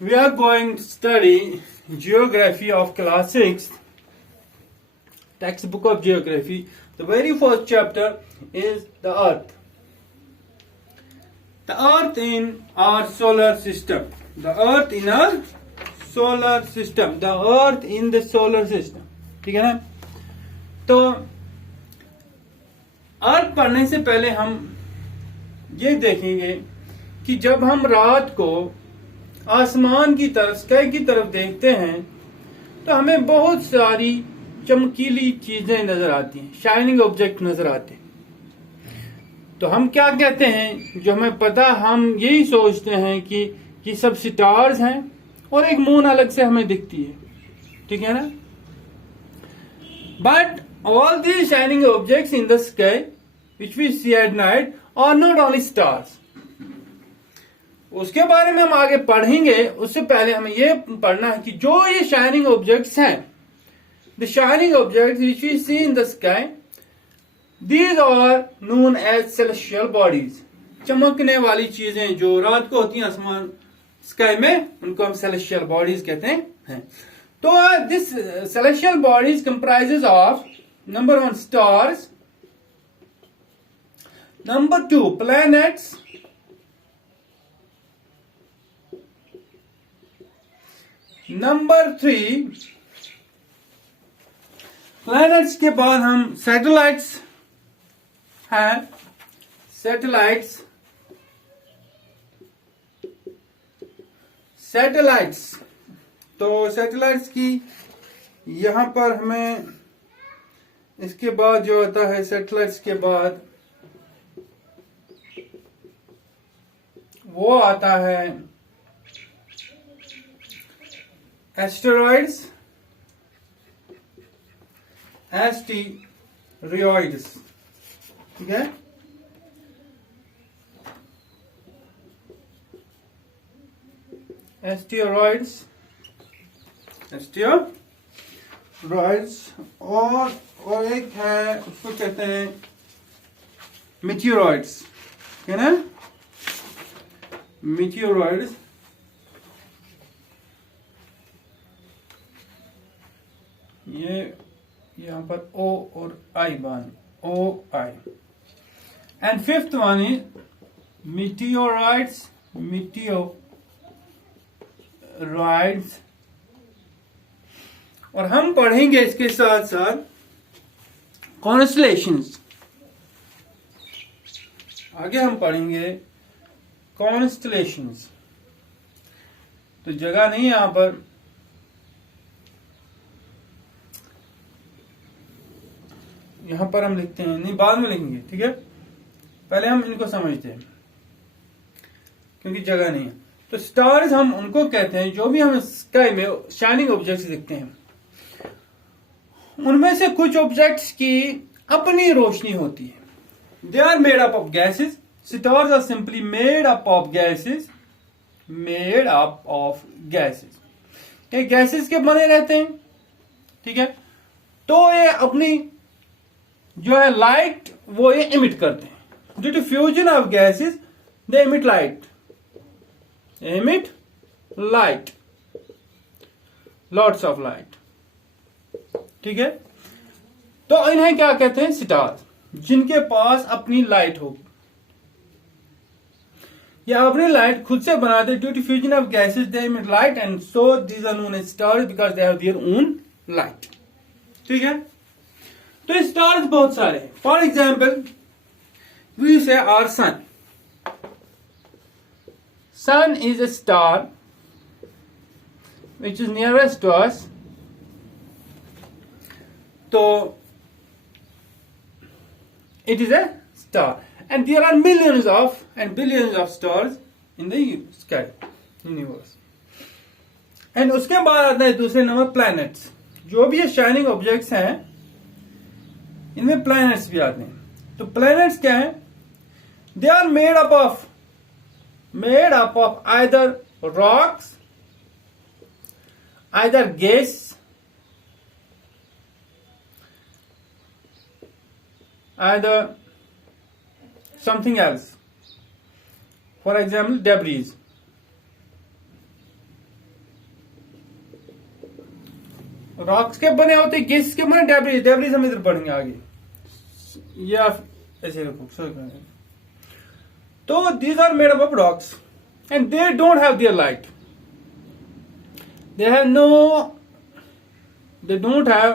we are going to study geography of class 6, textbook of geography. The very first chapter is the earth. The earth in our solar system. The earth in our solar system. The earth in the solar system. ठीक है ना? तो अर्थ पढ़ने से पहले हम ये देखेंगे कि जब हम रात को आसमान की तरफ, स्काई की तरफ देखते हैं तो हमें बहुत सारी चमकीली चीजें नजर आती हैं, शाइनिंग ऑब्जेक्ट नजर आते हैं। तो हम क्या कहते हैं, जो हमें पता, हम यही सोचते हैं कि सब स्टार्स हैं और एक मून अलग से हमें दिखती है, ठीक है ना? But all these shining objects in the sky which we see at night are not only stars. उसके बारे में हम आगे पढ़ेंगे। उससे पहले हमें ये पढ़ना है कि जो ये शाइनिंग ऑब्जेक्ट्स हैं, the shining objects which we see in the sky, these are known as celestial bodies. चमकने वाली चीजें जो रात को होती हैं आसमान स्काई में, उनको हम celestial bodies कहते हैं। तो this celestial bodies comprises of number 1 stars, number 2 planets, number 3 planets के बाद हम satellites हैं, satellites तो satellites की यहां पर हमें इसके बाद जो आता है, satellites के बाद वो आता है एस्टेरॉइड्स, एस्टेरॉइड्स, ठीक है? एस्टेरॉइड्स और एक है, उसको कहते हैं मीटियोरॉइड्स, है ना? मीटियोरॉइड्स ये यहां पर ओ और आई बन, ओ आई। And fifth one is meteoroids, और हम पढ़ेंगे इसके साथ साथ कॉन्स्टलेशंस। आगे हम पढ़ेंगे कॉन्स्टलेशंस। तो जगह नहीं है यहां पर, यहां पर हम लिखते हैं, नहीं बाद में लिखेंगे, ठीक है? पहले हम इनको समझते हैं क्योंकि जगह नहीं है। तो स्टार्स हम उनको कहते हैं जो भी हमें स्काई में शाइनिंग ऑब्जेक्ट्स दिखते हैं। उनमें से कुछ ऑब्जेक्ट्स की अपनी रोशनी होती है। They are made up of gases. Stars are simply made up of gases. ये गैसेस के बने रहते हैं, ठीक है? तो ये अपनी जो है लाइट वो ये इमिट करते हैं। Due to fusion of gases they emit light, lots of light, ठीक है? तो इन्हें क्या कहते हैं? स्टार्स, जिनके पास अपनी लाइट होगी या अपनी लाइट खुद से बनाते। Due to fusion of gases they emit light and so these are known as stars because they have their own light, ठीक है? तो स्टार्स बहुत सारे हैं। For example we say our sun. Sun is a star which is nearest to us. तो it is a star and there are millions and billions of stars in the sky universe. and उसके बाद आता है दूसरे number planets। जो भी ये shining objects हैं इनमें planets भी आते हैं। तो planets क्या है? they are made up of either rocks, either gas, either something else, for example debris, rocks के बने होते, गैसेस के बने डेब्रिस। डेब्रिस हम इधर पढ़ेंगे आगे, ये आप ऐसे रखो। तो these are made up of rocks and they don't have their light, they don't have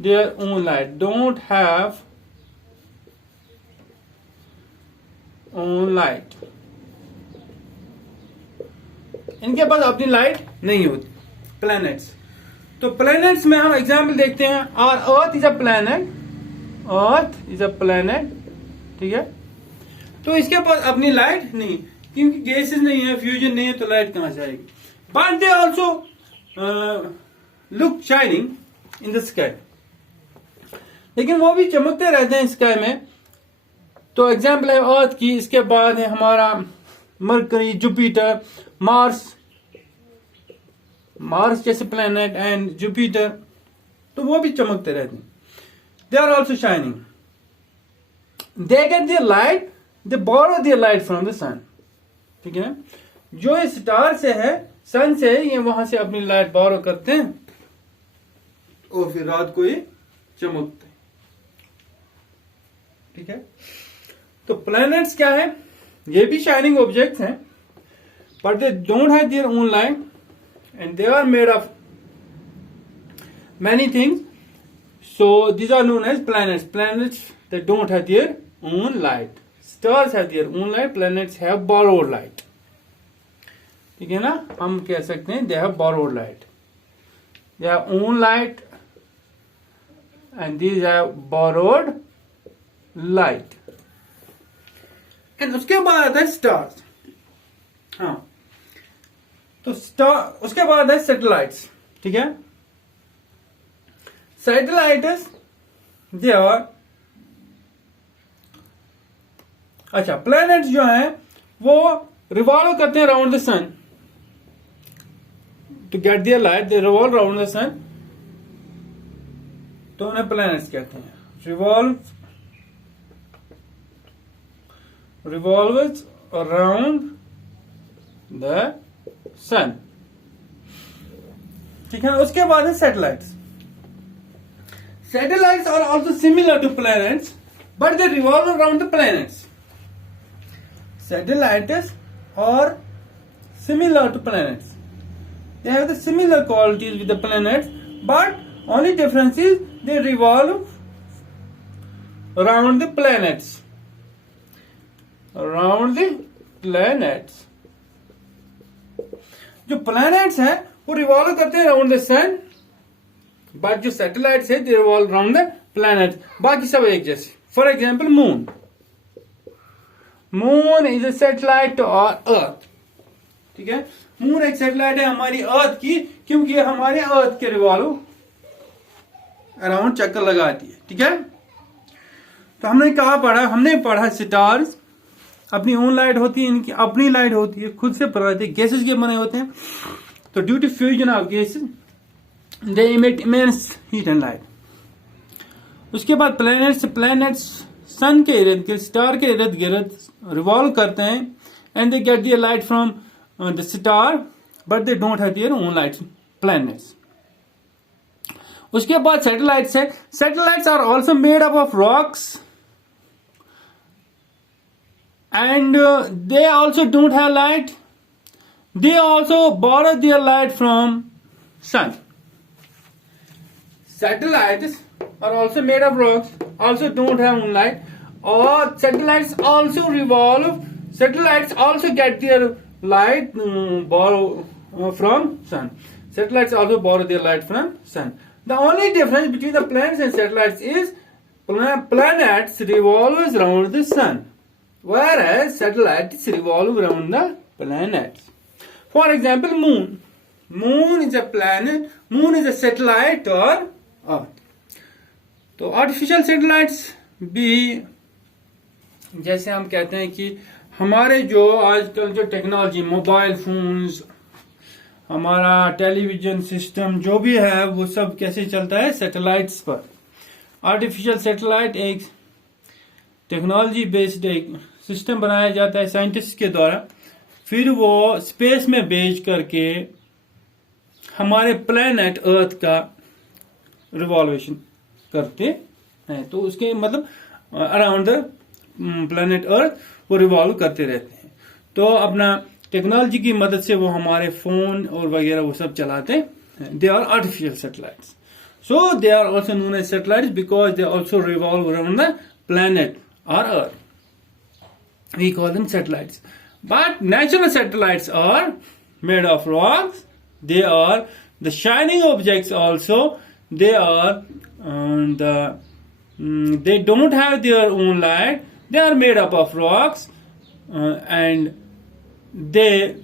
their own light, don't have own light, इनके पास अपनी लाइट नहीं होती। प्लैनेट्स, तो प्लैनेट्स में हम एग्जाम्पल देखते हैं। और earth is a planet, earth is a planet, ठीक है। तो इसके पास अपनी लाइट नहीं, क्योंकि गैसेस नहीं है, फ्यूजन नहीं है, तो लाइट कहां से आएगी। But they also look shining in the sky, लेकिन वो भी चमकते रहते हैं स्काई में। तो एग्जाम्पल है अर्थ की, इसके बाद है हमारा मरकरी, जुपिटर, मार्स, मार्स जैसे प्लेनेट एंड जुपिटर, तो वो भी चमकते रहते हैं। They are also shining, they get their light, they borrow their light from the sun, ठीक है। जो ये स्टार से है, सन से, ये वहां से अपनी लाइट बोरो करते हैं और फिर रात को ये चमकते हैं, ठीक है। तो प्लैनेट्स क्या है, ये भी शाइनिंग ऑब्जेक्ट्स हैं, but they don't have their own light and they are made of many things, so these are known as planets. Planets they don't have their own light, stars have their own light, planets have borrowed light, ठीक है ना। हम कह सकते हैं they have borrowed light, they have own light and these have borrowed light. And उसके बाद आता है स्टार्स, हाँ। तो स्टार, उसके बाद है सैटेलाइट्स, ठीक है। सैटेलाइट्स दे आर, अच्छा, प्लैनेट्स जो हैं वो रिवॉल्व करते हैं around the sun to get their light, they revolve around the sun, तो उन्हें प्लैनेट्स कहते हैं। revolves around the sun, ठीक है। उसके बाद है satellites. Satellites are also similar to planets but they revolve around the planets. Satellites are similar to planets. They have the similar qualities with the planets, but only difference is they revolve around the planets. Around the planets. जो planets हैं वो revolve करते हैं around the sun, but जो satellites है they revolve around the planets. बाकी सब एक जैसे। For example moon, moon is a satellite to our earth, ठीक है। मून एक सैटेलाइट है हमारी अर्थ की, क्योंकि हमारे अर्थ के रिवॉल्व अराउंड चक्कर लगाती है, ठीक है। तो हमने कहा पढ़ा, हमने पढ़ा स्टार्स अपनी ओन लाइट होती है, इनकी अपनी लाइट होती है, खुद से पढ़ाते हैं, गैसेस के बने होते हैं। तो due to fusion of gases they emit immense heat and light. उसके बाद प्लैनेट्स सन के इर्द गिर्द, स्टार के इर्द गिर्द रिवॉल्व करते हैं and they get their light from the star but they don't have their own light, planets. उसके बाद सैटेलाइट्स है। Satellites are also made up of rocks and they also don't have light, they also borrow their light from sun. Satellites are also made of rocks, also don't have moonlight, or satellites also revolve. Satellites also get their light borrow from sun. Satellites also borrow their light from sun. The only difference between the planets and satellites is planets revolve around the sun, whereas satellites revolve around the planets. For example, moon. Moon is a planet. Moon is a satellite or अर्थ। तो artificial satellites भी, जैसे हम कहते हैं कि हमारे जो आजकल जो टेक्नोलॉजी, मोबाइल फोन्स, हमारा टेलीविजन सिस्टम जो भी है, वो सब कैसे चलता है, सैटेलाइट्स पर। आर्टिफिशियल सैटेलाइट एक टेक्नोलॉजी बेस्ड एक सिस्टम बनाया जाता है साइंटिस्ट के द्वारा, फिर वो स्पेस में भेज करके हमारे प्लेनेट अर्थ का रिवॉल्वेशन करते हैं, तो उसके मतलब अराउंड द प्लेनेट अर्थ वो रिवॉल्व करते रहते हैं। तो अपना टेक्नोलॉजी की मदद से वो हमारे फोन और वगैरह वो सब चलाते हैं। They are artificial satellites, so they are also known as satellites because they also revolve around the planet और earth. We call them satellites. But natural satellites are made of rocks. They are the shining objects also. They are they don't have their own light. They are made up of rocks and they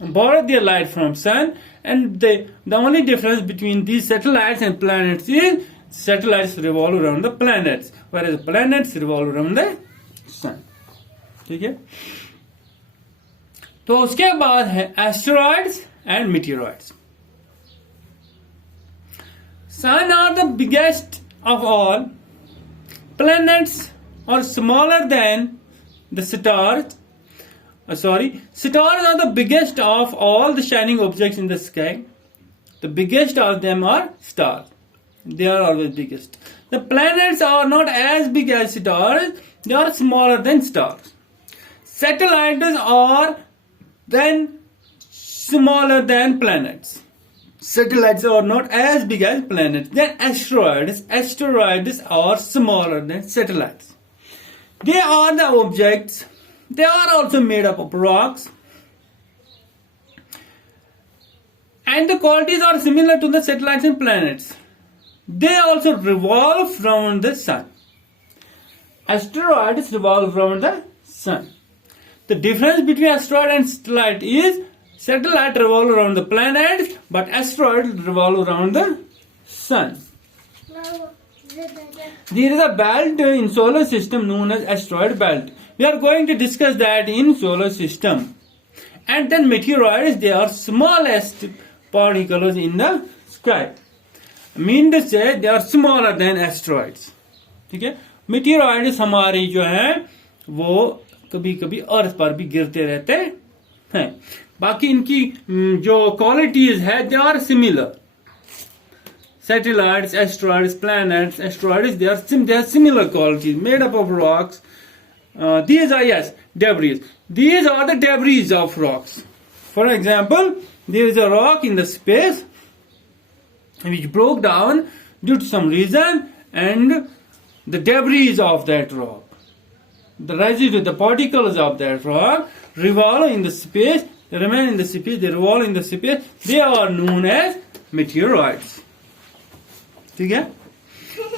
borrow their light from sun. And the only difference between these satellites and planets is satellites revolve around the planets, whereas planets revolve around the sun. ठीक है, तो उसके बाद है asteroids and meteoroids. Sun are the biggest of all. Planets are smaller than the stars. Stars are the biggest of all the shining objects in the sky. The biggest of them are stars. They are always biggest. The planets are not as big as stars. They are smaller than stars. Satellites are then smaller than planets. Satellites are not as big as planets. Then asteroids are smaller than satellites. They are the objects. They are also made up of rocks. And the qualities are similar to the satellites and planets. They also revolve around the sun. Asteroids revolve around the sun. The difference between asteroid and satellite is satellite revolve around the planets, but asteroids revolve around the sun. There is a belt in solar system known as asteroid belt. We are going to discuss that in solar system. And then meteoroids, they are smallest particles in the sky. Mean to say they are smaller than asteroids. ठीक है, meteoroids हमारी जो है वो कभी कभी अर्थ पर भी गिरते रहते हैं. बाकी इनकी जो क्वालिटीज है they are similar. Satellites, asteroids, planets, asteroids, they are similar qualities, made up of rocks. These are, yes, debris. These are the debris of rocks. For example, there is a rock in the space which broke down due to some reason, and the debris of that rock, the residue, the particles of that rock revolve in the space, they remain in the space, they revolve in the space, they are known as meteoroids. ठीक है,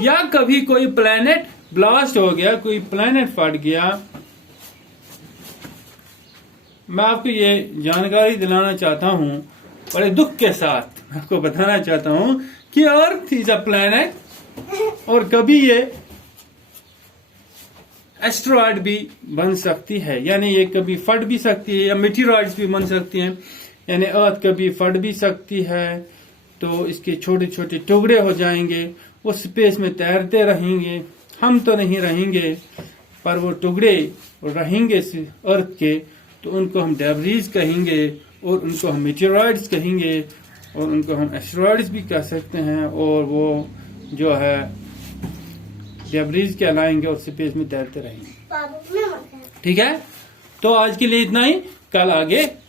या कभी कोई planet blast हो गया, कोई planet फट गया. मैं आपको ये जानकारी दिलाना चाहता हूं, बड़े दुख के साथ मैं आपको बताना चाहता हूं कि अर्थ इज अ प्लैनेट, और कभी ये एस्टेरॉइड भी बन सकती है, यानी ये कभी फट भी सकती है, या मेटीरॉइड्स भी बन सकती हैं, यानी अर्थ कभी फट भी सकती है. तो इसके छोटे छोटे टुकड़े हो जाएंगे, वो स्पेस में तैरते रहेंगे. हम तो नहीं रहेंगे, पर वो टुकड़े रहेंगे अर्थ के, तो उनको हम डेब्रीज कहेंगे, और उनको हम मेटीरॉइड्स कहेंगे, और उनको हम एस्टेरॉइड्स भी कह सकते हैं. और वो जो है डेब्रीज कहलाएंगे और स्पेस में तैरते रहेंगे. ठीक है, तो आज के लिए इतना ही. कल आगे